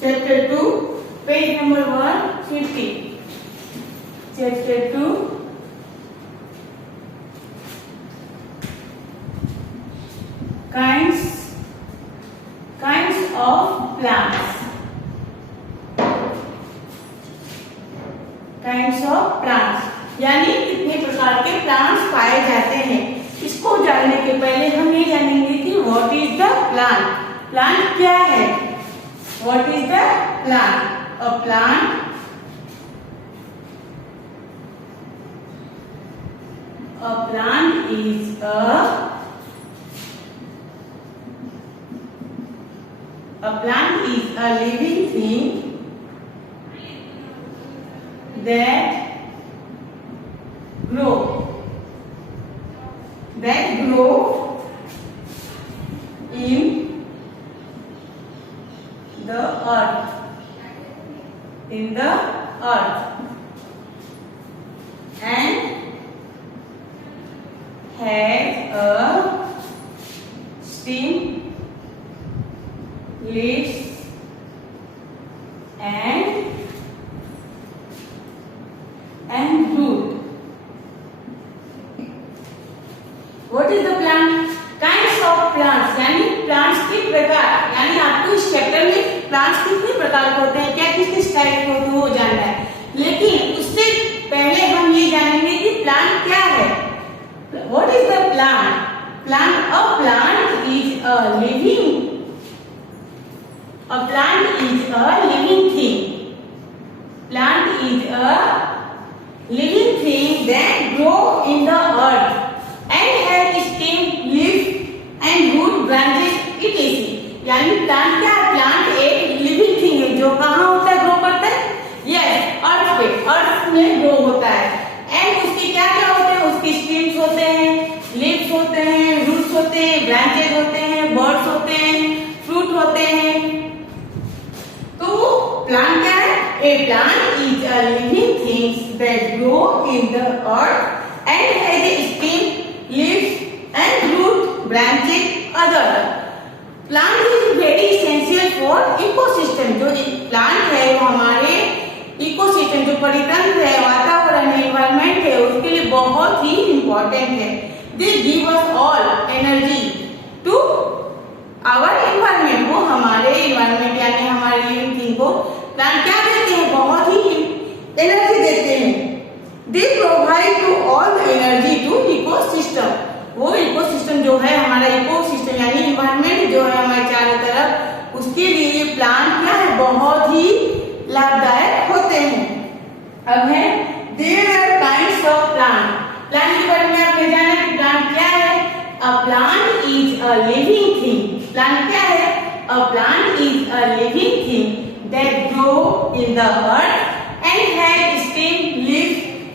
Chapter 2, page number 150. Chapter 2, kinds of plants. Kinds of plants यानी कितने प्रकार के प्लांट्स पाए जाते हैं। इसको जानने के पहले हम ये जानेंगे कि what is the plant. Plant क्या है? What is the plant? A plant is a plant is a living thing that grow in the earth and has a stem, leaves and root. What is the plant? Kinds of plants यानी plants के प्रकार। यानी आपको इस chapter में plants कितने प्रकार के होते हैं, क्या किस टाइप के होते हैं वो जानना है। लेकिन उससे पहले हम ये जानेंगे कि प्लांट क्या है। What is the plant? A plant is a living thing. Plant is a living thing that grow in the earth and have stem, leaf and root branches etc. यानी प्लांट क्या है? प्लांट एक living thing है जो कहाँ होता है, grow करता है? यस, अर्थ में ग्रो होता है। एंड उसके क्या क्या होते हैं? उसके स्टेम्स होते हैं, लीव्स होते हैं, रूट्स होते हैं, ब्रांचेस होते हैं, बर्ड्स होते हैं, फ्रूट होते हैं। तो प्लांट क्या है? A plant is a living things that grow in the earth and has a stem, leaves and root branches other. Plant is very essential for ecosystem. जो प्लांट है वो हमारे इकोसिस्टम, जो परितंत्र है, वातावरण है, एनवायरमेंट है, उसके लिए बहुत ही इंपॉर्टेंट है। They give us all energy to our environment. वो हमारे एनवायरमेंट यानी हमारे लिविंग थिंग को प्लांट क्या देते हैं? बहुत ही एनर्जी देते हैं। They provide to all the energy to ecosystem. वो इकोसिस्टम जो है हमारा इकोसिस्टम यानी एनवायरमेंट जो है हमारे चारों तरफ, उसके लिए प्लांट क्या है? बहुत ही लाभदायक होते हैं। अब है there are kinds of plant. Plant के बारे में आपने जाना कि प्लांट क्या है? A plant is a living thing. Plant क्या है? A plant is a living thing that grow in the earth and have stem, leaf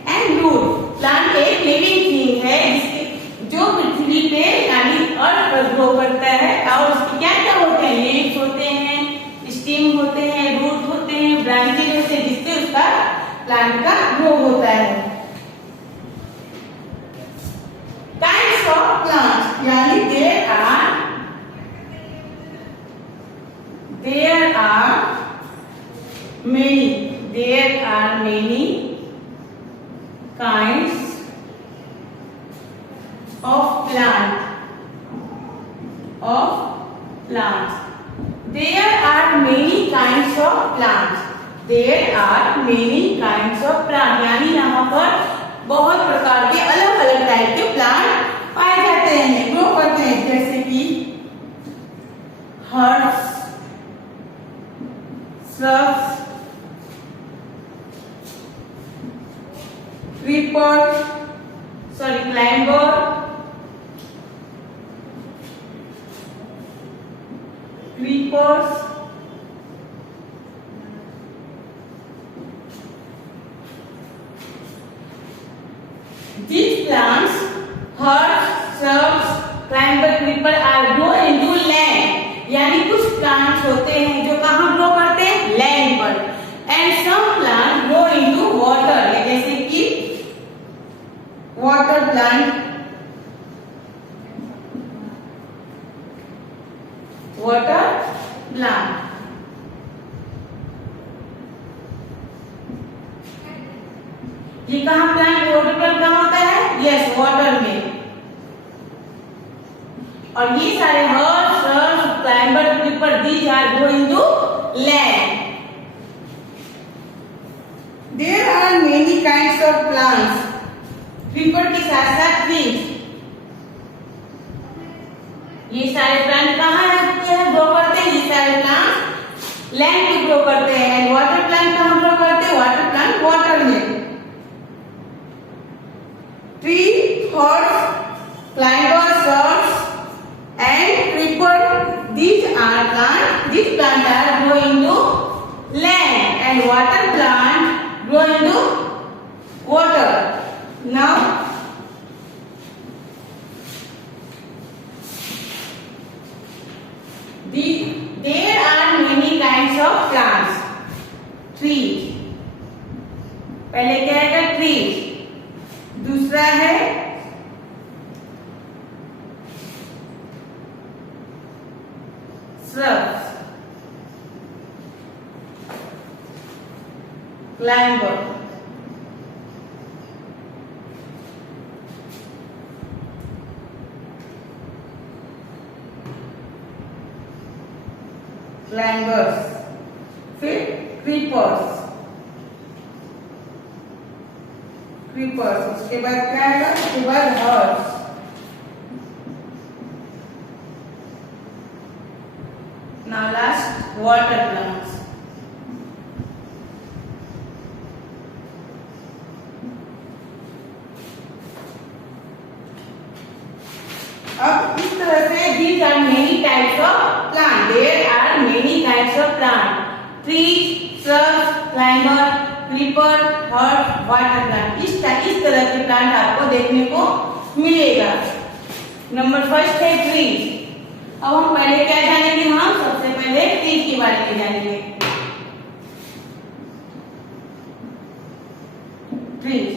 and root. Plant एक लिविंग थिंग है जो पृथ्वी पे यानी अर्थ पर ग्रो करता है और उसके क्या क्या होते हैं? लीव्स होते हैं, स्टेम होते हैं, रूट होते हैं, ब्रांचेज होते हैं, जिससे उसका प्लांट का ग्रो होता है। टाइप्स ऑफ प्लांट्स यानी there are many kinds of plants. There are many kinds of plants. यानी यहाँ पर बहुत प्रकार के अलग अलग टाइप के प्लांट पाए जाते हैं, ग्रो करते हैं, जैसे कि herbs, shrubs, climber, creepers, these plants, herbs, shrubs, climber, creeper are grow into land. यानी कुछ प्लांट्स होते हैं जो कहाँ ग्रो करते हैं? लैंड पर। And some plant grow into water, जैसे कि वाटर प्लांट, वाटर में। और ये सारे herbs, climber, creeper, these are growing to land. There are many kinds of plants. Creeper के साथ साथ ट्रीज। ये सारे प्लांट कहाँ हैं, ग्रो करते हैं? ये सारे प्लांट लैंड पे ग्रो करते हैं। एंड वाटर प्लांट कहाँ ग्रो करते हैं? वाटर प्लांट वाटर में। Tree, herbs, climbers, shirts and creeper, these are plants. These plants are growing to land and water plant growing to water. Now there are many kinds of plants. Trees. पहले क्या है? Trees. दूसरा है shrubs, climber, climbers, फिर creepers, उसके बाद क्या है? उसके बाद herbs, now last water plants. अब इस तरह से these are many types of plant. There are many types of plant. Trees, shrubs, climber, creeper, herb, water plant. इस तरह के प्लांट आपको देखने को मिलेगा। नंबर फर्स्ट है ट्रीज। अब हम पहले क्या जानेंगे? हम सबसे पहले ट्रीज के बारे में जानेंगे। Trees,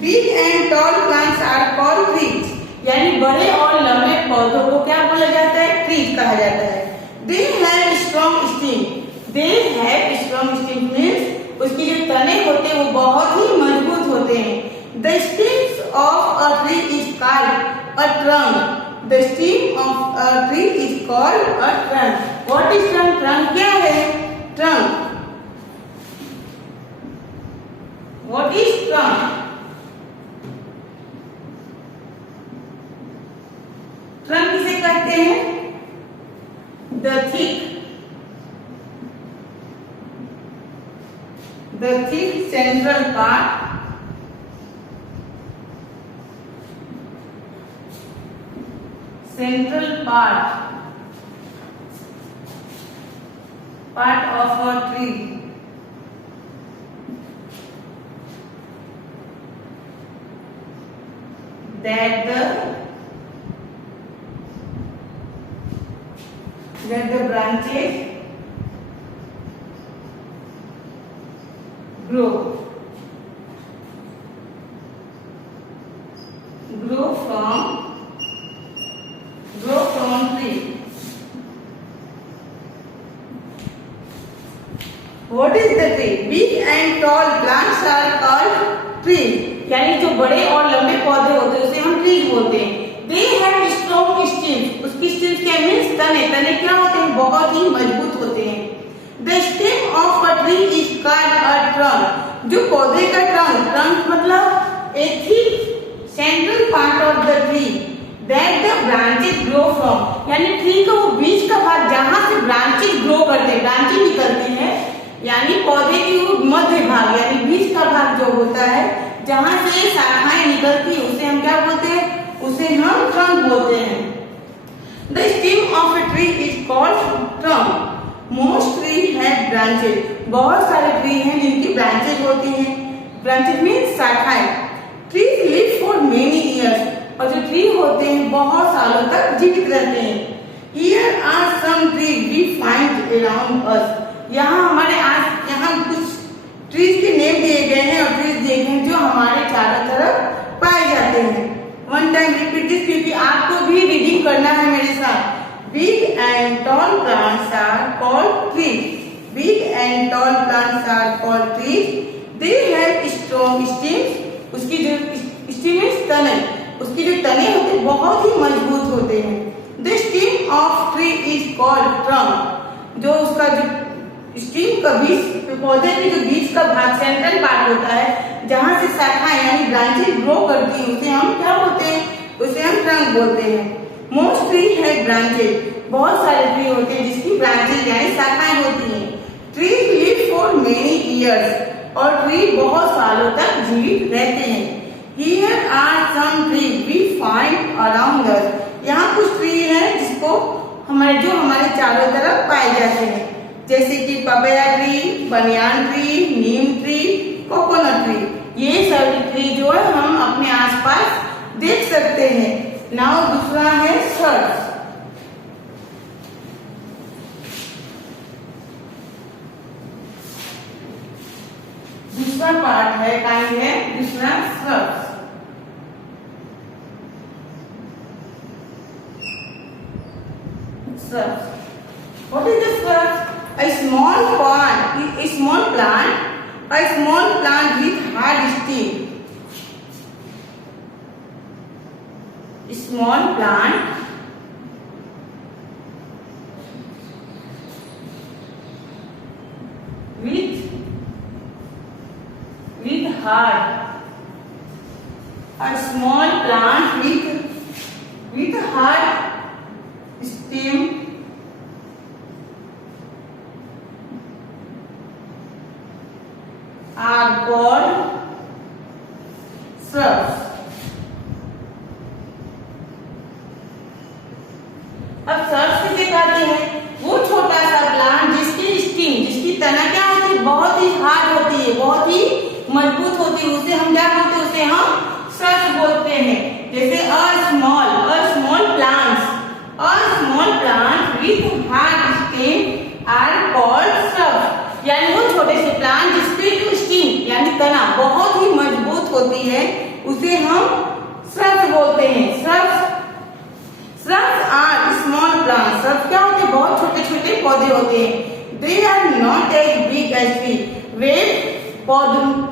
big and tall plants are called trees. यानी बड़े और लंबे पौधों को क्या बोला जाता है? ट्रीज कहा जाता है। They have strong stem. They have strong stem means उसकी जो तने होते हैं वो बहुत ही मजबूत होते हैं। The stems of a tree is called a trunk. The stem of a tree is called a trunk. What is trunk? Trunk क्या है? Trunk. What is trunk? Trunk किसे कहते हैं? The thick central part of a tree that the branches grow from tree. What is the tree? Big and tall plants are called trees. यानी जो बड़े और लंबे पौधे होते हैं उसे हम ट्रीज बोलते हैं। They have strong stems. उसकी stems क्या मीन्स? तने। तने क्या होते हैं? बहुत ही मजबूत होते हैं। The stem of a tree is called a trunk. जो पौधे का trunk मतलब a thick central part of the tree that the branches grow from. यानी ट्री का वो बीच का भाग जहाँ से ब्रांचेस ग्रो करते हैं, ब्रांचेस निकलती हैं, यानी पौधे की वो मध्य भाग यानी बीच का भाग जो होता है जहाँ से शाखाएं निकलती है उसे हम क्या बोलते हैं? उसे हम ट्रंक बोलते हैं। The stem of a tree is called trunk. Most trees have branches. बहुत सारे ट्री हैं जिनकी ब्रांचेस होती हैं। ब्रांचेस मीन्स शाखाएं। Trees live for many years. और जो ट्री होते हैं बहुत सालों तक जीवित रहते हैं। Here are some trees we find around us. यहाँ हमारे यहाँ कुछ ट्रीज के नेम दिए गए हैं और ट्रीज दिए गए हैं जो हमारे चारों तरफ पाए जाते हैं। वन टाइम रिपीट दिस क्योंकि आपको भी रीडिंग करना है मेरे साथ। Big and tall plants are called trees. Big and tall plants are called trees. They have strong stems. उसकी जो स्टीम मीन्स तने, उसके जो तने होते हैं बहुत ही मजबूत होते हैं। The steam of tree is called trunk. जो उसका जो स्टीम का बीज, पौधे के जो बीज का भाग सेंट्रल पार्ट होता है जहां से शाखाएं यानी ब्रांचेस ग्रो करती हैं, उसे हम क्या बोलते हैं? उसे हम ट्रंक बोलते हैं। मोस्ट ट्री है ब्रांचेस, बहुत सारे ट्री होते हैं जिसकी ब्रांचेस यानी शाखाएं होती हैं। Tree live for many years, और ट्री बहुत सालों तक जीवित रहते हैं। Here are some tree we find around us. यहाँ कुछ ट्री है जिसको हमारे चारों तरफ पाए जाते हैं, जैसे कि पपाया ट्री, बनियान ट्री, नीम ट्री, कोकोनट ट्री। ये सभी ट्री जो है हम अपने आसपास देख सकते हैं। नाउ दूसरा है सर्च। दूसरा पार्ट है काइंड है दूसरा search. Shrubs. What is the shrub? A small plant with hard stem. Small plant with hard. A small plant with hard stem are called shrubs. अब shrubs किसे कहते हैं? वो छोटा सा प्लांट जिसकी स्टीम, जिसकी तना क्या होती है? बहुत ही हार्ड होती है, बहुत ही मजबूत होती है। उसे हम क्या बोलते हैं? उसे हम shrubs बोलते हैं। जैसे small plant with hard stem are called shrubs। यानी वो छोटे से प्लांट जिसकी जो स्टीम यानी तना बहुत ही मजबूत होती है, उसे हम shrubs बोलते हैं। Shrubs are small plants। Shrubs क्या होते हैं? बहुत छोटे छोटे पौधे होते हैं। They are not as big as tree। Way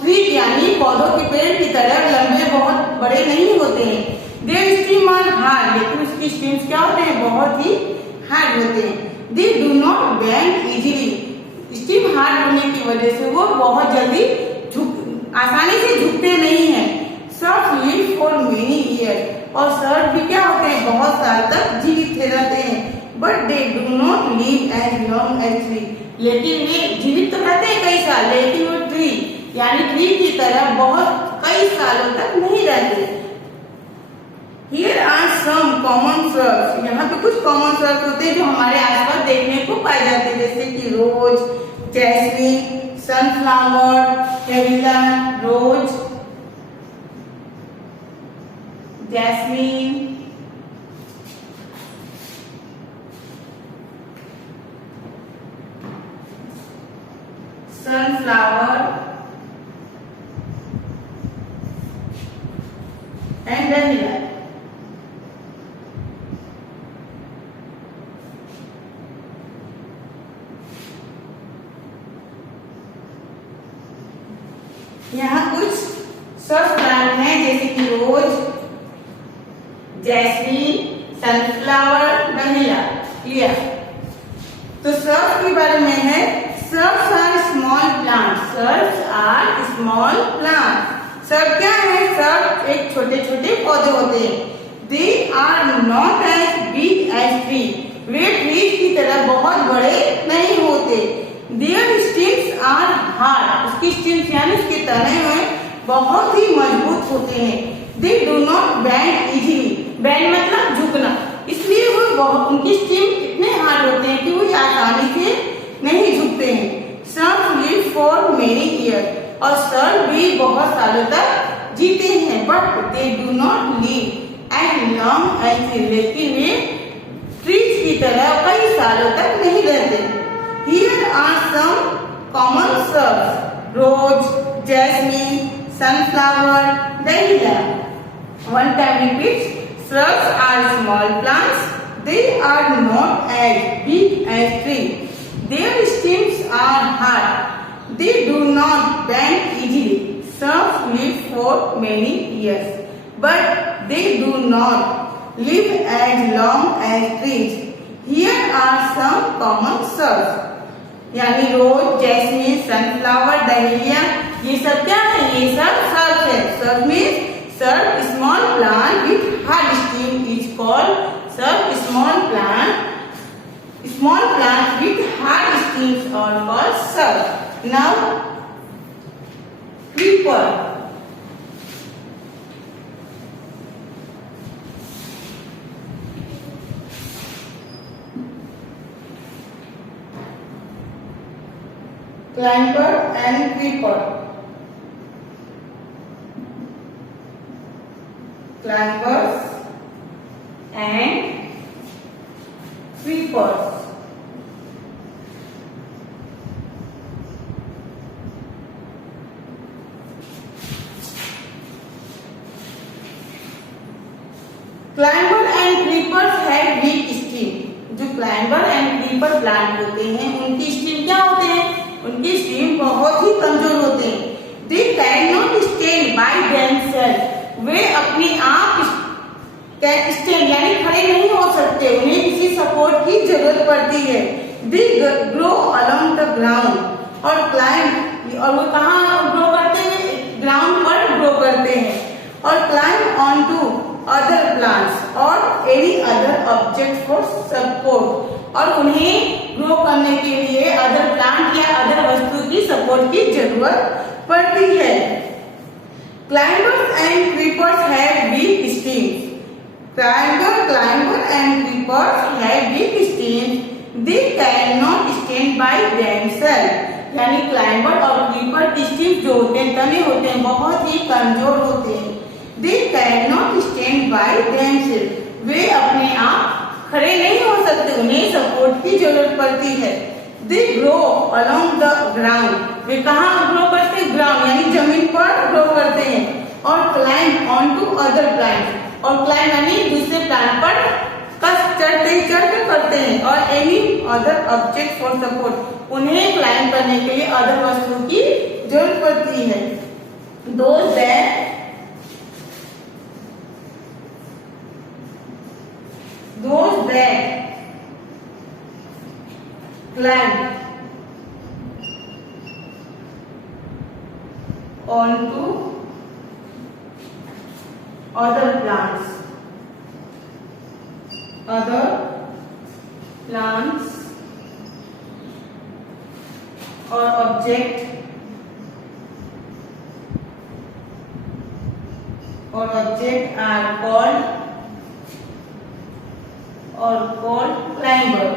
tree यानी पौधों के पेड़ की तरह लंबे बहुत बड़े नहीं होते हैं। Their stem are hard। लेकिन उसकी स्टीम्स क्या होते हैं? बहुत ही हार्ड होते हैं। They do not bend easily। Steam hard होने की वजह से वो बहुत जल्दी आसानी से झुकते नहीं हैं। Shrubs live for many years। और shrubs भी क्या होते हैं? बहुत साल तक जीवित रहते हैं। But they do not live as long as tree। लेकिन वे जीवित तो रहते हैं कई साल, लेकिन वो ट्री यानी ट्री की तरह बहुत कई सालों तक नहीं रहते। Here are some common shrubs। यहाँ पे कुछ कॉमन shrubs होते हैं जो हमारे आसपास देखने को पाए जाते हैं, जैसे कि रोज, जैस्मीन, सनफ्लावर, कैविला, rose, jasmine, sunflower and dahlia। यहाँ कुछ सब प्लांट हैं जैसे कि rose, jasmine, sunflower, dahlia. Clear? तो सर्फ के बारे में है, shrubs are small plant. Shrubs are small plant. Shrub क्या है? सर्फ एक छोटे छोटे पौधे होते हैं। They are not as big as tree. वे ट्री की तरह बहुत बड़े नहीं होते। Their stems are hard. उसकी स्टिम्स यानी उसके तने में बहुत ही मजबूत होते हैं। They do not bend easily. Bend मतलब झुकना, इसलिए वो उनकी स्टिम इतने हार्ड होते हैं कि वो आसानी से नहीं झुकते हैं। Shrub live for many year. और सर्फ भी बहुत सालों तक जीते हैं। But they do not live as long as tree. लेकिन वे ट्रीज की तरह कई सालों तक नहीं रहते। Here are some common shrubs. Rose, jasmine, sunflower, dahlia. One time repeat. Shrubs are small plants. They are not as big as tree. Their stems are hard. They do not bend easily. Shrubs live for many years, but they do not live as long as trees. Here are some common shrubs. यानी रोज, jasmine, sunflower, dahlia, ये सब क्या है? ये सब shrubs है. Shrub means shrub, small plant with hard stem is called shrub. Small plant with hard stems are called shrub. Now, creeper. Climber and creeper. Climbers and creepers. Climber and creepers have weak stem. जो climber and creeper plant होते हैं उनकी stem क्या होते हैं? उनकी stem बहुत ही कमजोर होते हैं. They cannot stand by themselves. वे अपने आप स्टैंड यानी खड़े नहीं हो सकते. उन्हें किसी सपोर्ट की जरूरत पड़ती है. They grow along the ground और climb, और वो कहाँ ग्रो करते हैं? ग्राउंड पर ग्रो करते हैं. और climb onto other plants or any other object for support. और उन्हें ग्रो करने के लिए अदर प्लांट या अदर वस्तु की सपोर्ट की जरूरत पड़ती है. Climbers and creepers have weak stems. Climber and creepers have weak stems. They cannot stand by themselves. यानी क्लाइंबर और क्रीपर की स्टेम जो होते हैं, तने होते हैं, बहुत ही कमजोर होते हैं. They cannot stand by themselves. वे अपने आप खड़े नहीं हो सकते. उन्हें सपोर्ट की जरूरत पड़ती है. They grow along the ground. वे कहाँ ग्रो करते हैं? ग्राउंड यानी जमीन पर ग्रो करते हैं. और climb onto other plants. और climb यानी दूसरे प्लांट पर चढ़ते करते हैं. और any other object for support. उन्हें क्लाइंब करने के लिए अदर वस्तु की जरूरत पड़ती है. Those that climb onto other plants or object are called climber.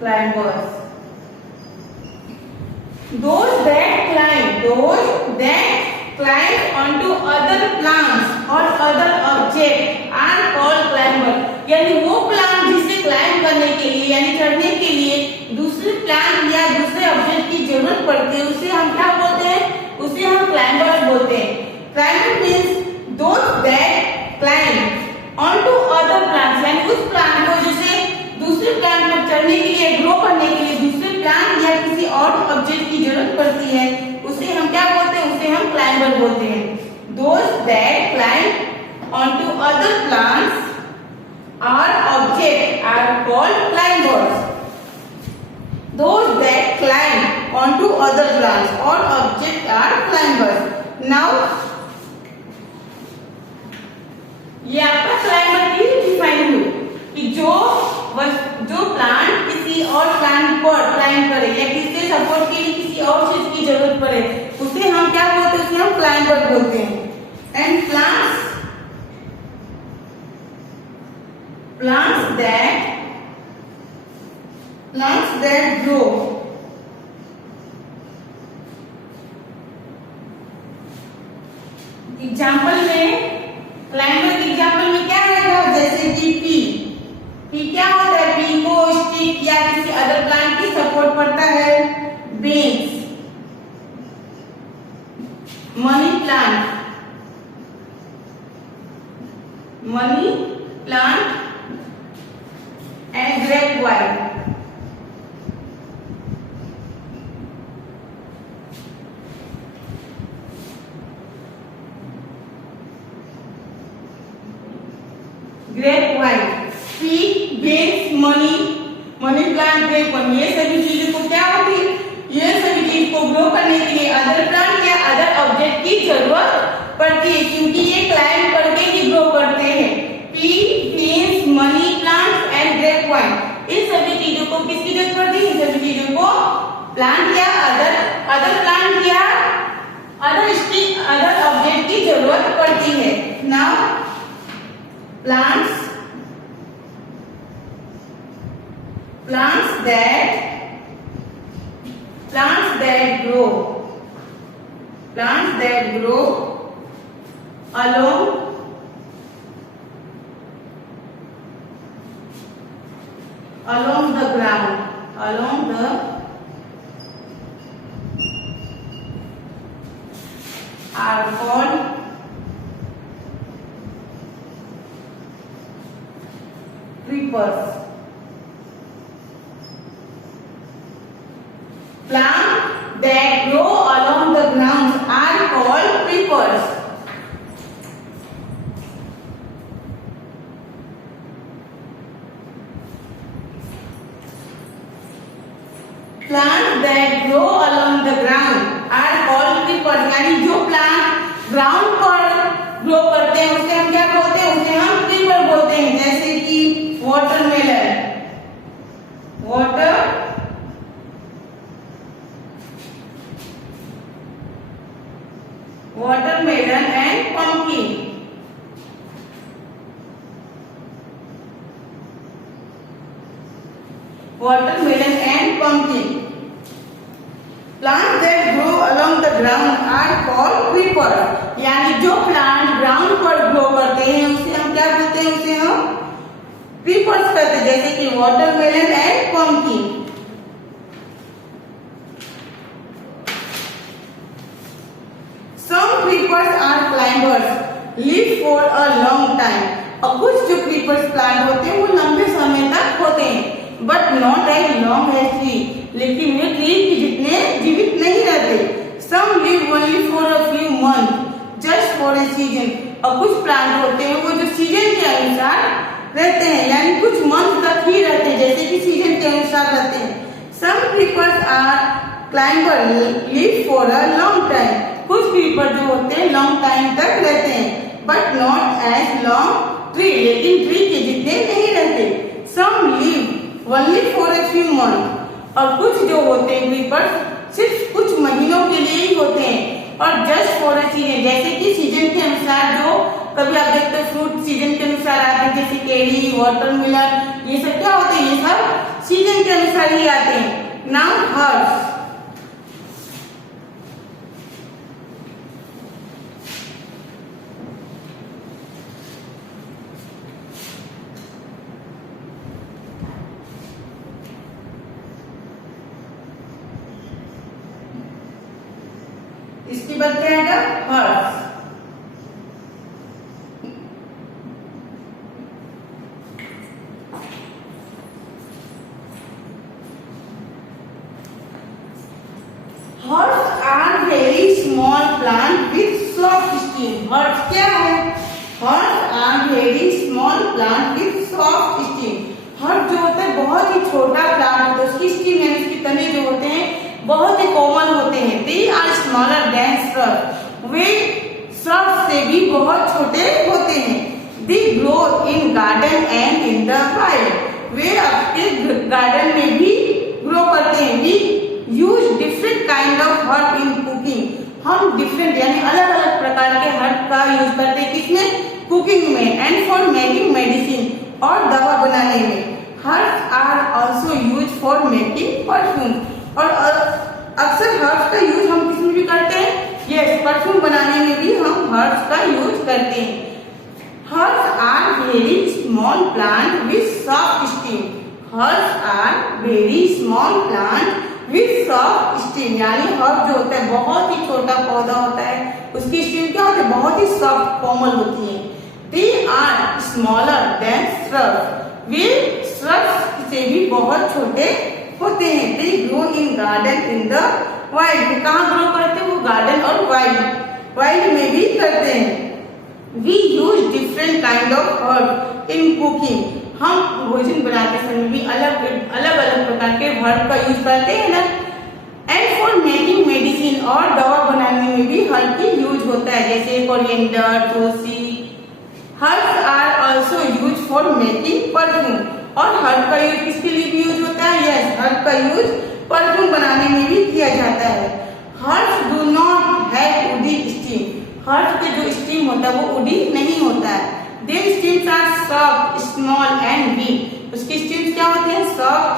Climbers. Those that climb onto other plants or other objects are called climber. यानी वो प्लांट जिसे क्लाइंब करने के लिए यानी चढ़ने के लिए दूसरे प्लांट या दूसरे ऑब्जेक्ट की जरूरत पड़ती है, उसे हम क्या बोलते हैं? उसे हम क्लाइंबर्स बोलते हैं. Climber means those that climb onto other plants. यानी उस प्लांट को जिसे दूसरे प्लांट पर चढ़ने के लिए, ग्रो करने के लिए दूसरे प्लांट या किसी और ऑब्जेक्ट की जरूरत पड़ती है, उसे हम क्या बोलते हैं? उसे हम क्लाइंबर बोलते हैं. Those that climb onto other plants or objects are called climbers. Those that climb onto other plants or objects are climbers. Now, ये आपका क्लाइंबर की डिफाइन हुई कि जो प्लांट किसी और प्लांट पर क्लाइंब करे या किसी सपोर्ट के लिए किसी और चीज की जरूरत पड़े, उसे हम क्या बोलते हैं? उसे हम क्लाइंबर बोलते हैं. And plants that grow example में, क्लाइंबर के एग्जाम्पल में क्या आएगा? जैसे कि पी क्या होता है? पी को स्टिक या किसी अदर प्लांट की सपोर्ट पड़ता है. Beans, money plant grapevine. grapevine. Seed, beans, money, money plant, grapevine, ये सभी चीजों को क्या होती है, ये सभी चीज को ग्रो करने के लिए अदर प्लांट या अदर ऑब्जेक्ट की जरूरत पड़ती है, क्योंकि ये क्लाइंब करके ही ग्रो करते हैं. Pea, beans, money plant and grapevine, इन सभी चीजों को किसकी जरूरत पड़ती है, इन सभी चीजों को प्लांट या अदर प्लांट या अदर ऑब्जेक्ट की जरूरत पड़ती है. Now plants that grow along the ground, are called creepers. Plants that grow along the ground are called creepers. Plants that grow along the ground are called creepers. यानी जो plant ground पर grow करते हैं उसे हम क्या बोलते हैं, उसे हम क्रीपर बोलते हैं. जैसे कि watermelon, watermelon and pumpkin. Watermelon and pumpkin. Plants that grow along the ground are called creepers. यानी जो प्लांट ग्राउंड पर ग्रो करते हैं उसे हम क्या बोलते हैं, उसे हम क्रीपर्स कहते हैं. जैसे कि watermelon and pumpkin. Some creepers are climbers, live for a long time. और कुछ जो क्रीपर्स प्लांट होते हैं वो लंबे समय तक होते हैं, but not as long as tree, लेकिन वे ट्री के जितने जीवित नहीं रहते. Some live only for a few months, just for a season. और कुछ प्लांट होते हैं वो जो सीजन के अनुसार रहते हैं, यानी कुछ मंथ तक ही रहते हैं, जैसे कि सीजन के अनुसार रहते हैं. Some creepers are climbers, live for a long time. कुछ क्रीपर जो होते हैं लॉन्ग टाइम तक रहते हैं, but not as long tree, लेकिन ट्री के जितने नहीं रहते. Some live only for a few month. और कुछ जो होते हैं क्रीपर सिर्फ कुछ महीनों के लिए ही होते हैं, और जस्ट फॉर अ सीजन, जैसे कि सीजन के अनुसार जो कभी आप देखते हैं फ्रूट सीजन के अनुसार आते हैं, जैसे केरी, वाटरमेलन, ये सब क्या होते हैं, ये सब सीजन के अनुसार ही आते हैं. Now herbs. इसके बाद क्या आएगा, herbs. Herbs are very small plant with soft stem. Herbs क्या है, herbs are very small plant with soft stem. Herb जो होता है बहुत ही छोटा प्लांट होता है, उसकी स्टेम यानी उसके तने जो होते हैं बहुत ही कोमल होते हैं. They are smaller than shrub. वे श्रब से भी बहुत छोटे होते हैं. They grow in garden and in the wild. वे आपके गार्डन में भी ग्रो करते हैं. We use different kind of herb in cooking. हम डिफरेंट यानी अलग अलग प्रकार के हर्ब का यूज करते हैं, किसमें, कुकिंग में. एंड फॉर मेकिंग मेडिसिन, और दवा बनाने में. Herbs are also use for making perfume. और अक्सर हर्ब्स का यूज हम किसमें भी करते हैं, यस, परफ्यूम बनाने में भी हम हर्ब्स का यूज करते हैं. Herbs are very small plant with soft stem. Herbs are very small plant with soft stem. यानी हर्ब जो होता है बहुत ही छोटा पौधा होता है, उसकी स्टेम क्या होती है, बहुत ही सॉफ्ट कोमल होती है. They are smaller than shrubs. वे श्रब्स उससे भी बहुत छोटे होते हैं। They grow in garden in the wild. कहाँ ग्रो करते हैं वो? गार्डन और वाइल्ड में भी करते हैं। We use different kind of herb in cooking. हम भोजन बनाते समय भी अलग अलग प्रकार के हर्ब का यूज करते हैं ना। एंड फॉर मेकिंग मेडिसिन, और दवा बनाने में भी हर्ब की यूज होता है, जैसे कोरिएंडर, तुलसी। Herbs are also use for making perfume. और हर्ब का यूज किसके लिए भी यूज होता है? यस, हर्ब का यूज परफ्यूम बनाने में भी किया जाता है। Herbs do not have woody stem. Herb के जो स्टीम होता है वो वुडी नहीं होता है। Their stems are soft, small and weak. उसकी स्टीम्स क्या होते हैं? सॉफ्ट,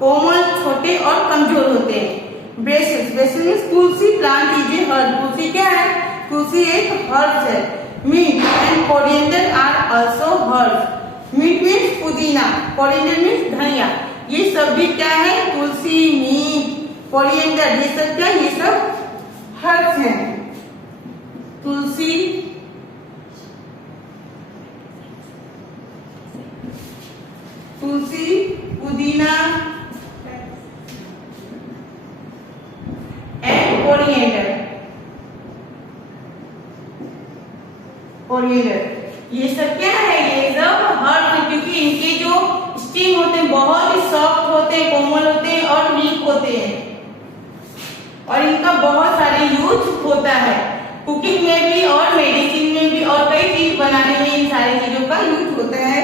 कोमल, छोटे और कमजोर होते हैं। Braces, braces means tulsi plant is a herb. तुलसी क्या है? तुलसी एक हर्ब है। Mint and coriander are also herb. Mint means pudina, coriander means dhania. ये सब भी क्या है? तुलसी, मिंट, कोरिएंडर, ये सब क्या? ये सब हर्ब्स हैं। तुलसी, पुदीना एंड कोरिएंडर। ये सब क्या है? ये सब हर्ब है, क्योंकि इनके जो स्टीम होते हैं बहुत ही सॉफ्ट होते हैं, कोमल होते हैं और वीक होते हैं, और इनका बहुत सारे यूज होता है कुकिंग में भी और मेडिसिन में भी, और कई चीज बनाने में इन सारी चीजों का यूज होता है।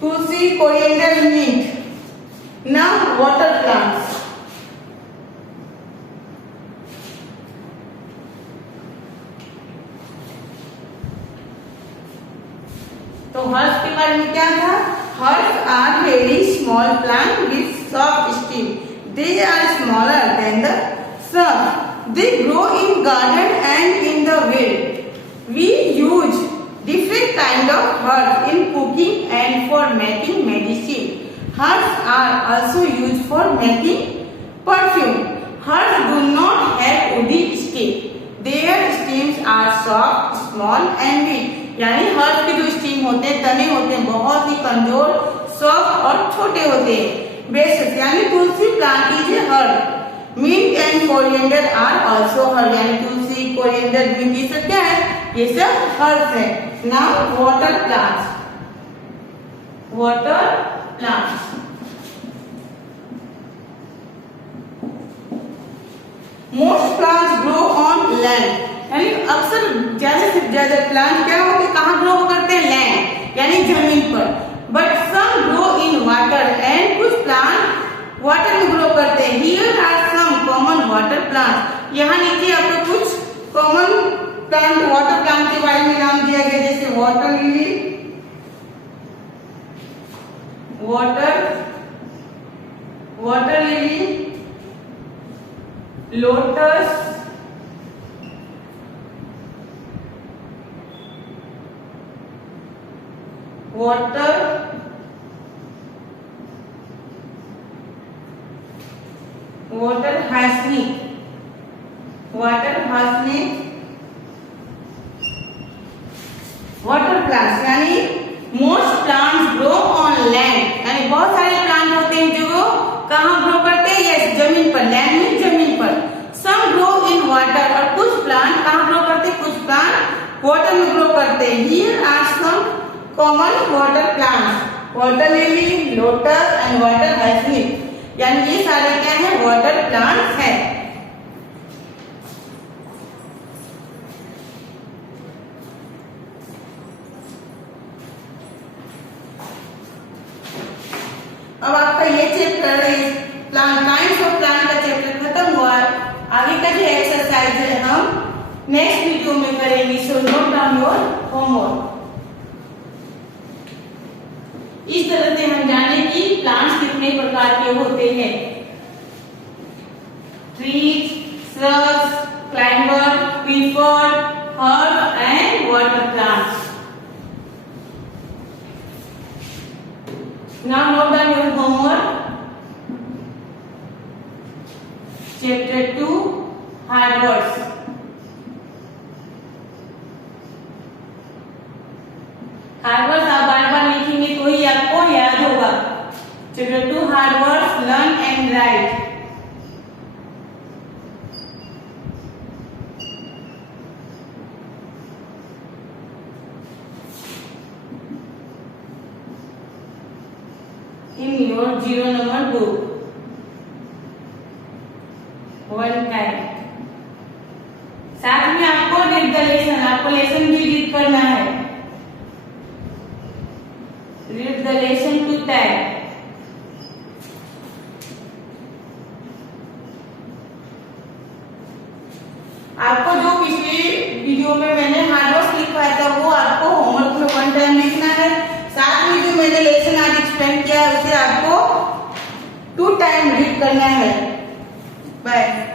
Tulsi, coriander, mint. Now water plants. तो हर्ब्स के बारे में क्या था? Herbs are very small plant with soft stem. They are smaller than the shrub. They grow in garden and in the field. We use different kind of herbs in cooking and for making medicine. Herbs are also used for making perfume. Herbs do not have woody stem. Their stems are soft, small and weak. यानी herb के जो steam होते हैं, तने होते हैं, बहुत ही कमजोर, सॉफ्ट और छोटे होते हैं। बेसिस यानी tulsi plant is a herb. Mint and coriander are also herb, यानी तुलसी, कोरिएंडर, मिंट ये सब क्या है? ये सब हर्ब्स हैं। Now water plants. Water plants most plants grow on land, यानी अक्सर ज्यादा से ज्यादा प्लांट क्या होते हैं? कहाँ ग्रो करते हैं? लैंड यानी जमीन पर। But some grow in water, and कुछ प्लांट वाटर में ग्रो करते हैं। Here are some common water plant. यहाँ नीचे आपको कुछ कॉमन प्लांट, वाटर प्लांट के बारे में नाम दिया गया, जैसे water lily, water lily, lotus, water hyacinth, water plants यानी most plants grow on land, यानी बहुत सारे प्लांट होते हैं जो कहाँ ग्रो करते हैं? यस, जमीन पर। लैंड में जमीन पर। सम ग्रो इन वाटर, और कुछ प्लांट कहाँ ग्रो करते हैं? कुछ प्लांट वाटर में ग्रो करते हैं। Here are some common water plants, water lily, lotus and water hyacinth, यानी ये सारे क्या है? वाटर प्लांट्स हैं। अब आपका ये chapter plant, kinds of plant का चैप्टर खत्म हुआ। आगे का जो एक्सरसाइज है हम नेक्स्ट वीडियो में करेंगे। So note down your homework. इस तरह से हम जाने कि प्लांट्स कितने प्रकार के होते हैं। Trees, shrubs, climber, creeper, herb and water plants. Now note down your homework. Chapter 2, hard words. hard words आप बार बार लिखेंगे तो ही आपको याद होगा। Chapter 2 hard words, learn and write. In your 0 number book. One time. साथ में आपको रीड द लेसन, आपको लेसन भी रीड करना है. Read the lesson two time. आपको जो पिछली वीडियो में मैंने हार्ड वर्ड्स लिखवाया था वो आपको होमवर्क में वन टाइम लिखना है. साथ में जो मैंने लेसन आज एक्सप्लेन किया उसे आपको 2 टाइम रीड करना है. बाय.